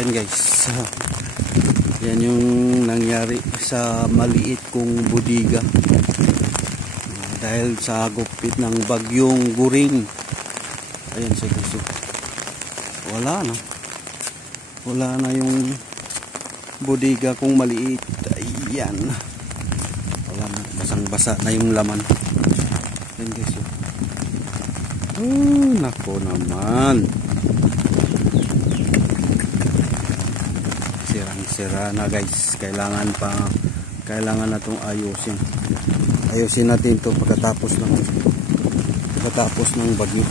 Ayan guys, yan yung nangyari sa maliit kong budiga dahil sa gupit ng bagyong Guring. Ayan siya guys, wala na yung budiga kong maliit. Ayan, wala na, basang basa na yung laman. Ayan guys, nako naman, sirang-sira na guys. Kailangan na itong ayusin natin ito pagkatapos ng bagyo.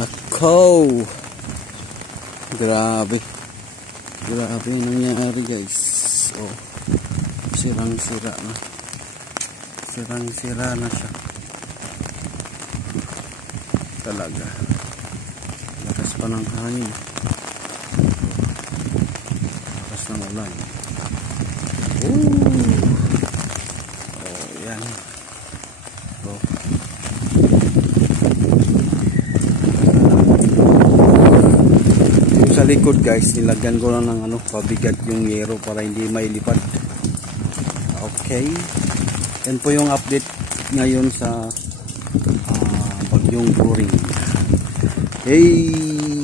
Nako, grabe nangyari guys. Sirang-sira na siya talaga. Lakas pa ng hangin, lakas ng ulan. Yan. Yung sa likod guys, nilagyan ko lang ng pabigat yung yero para hindi mailipad. Okay, yan po yung update ngayon sa bagyong Guring. Hey!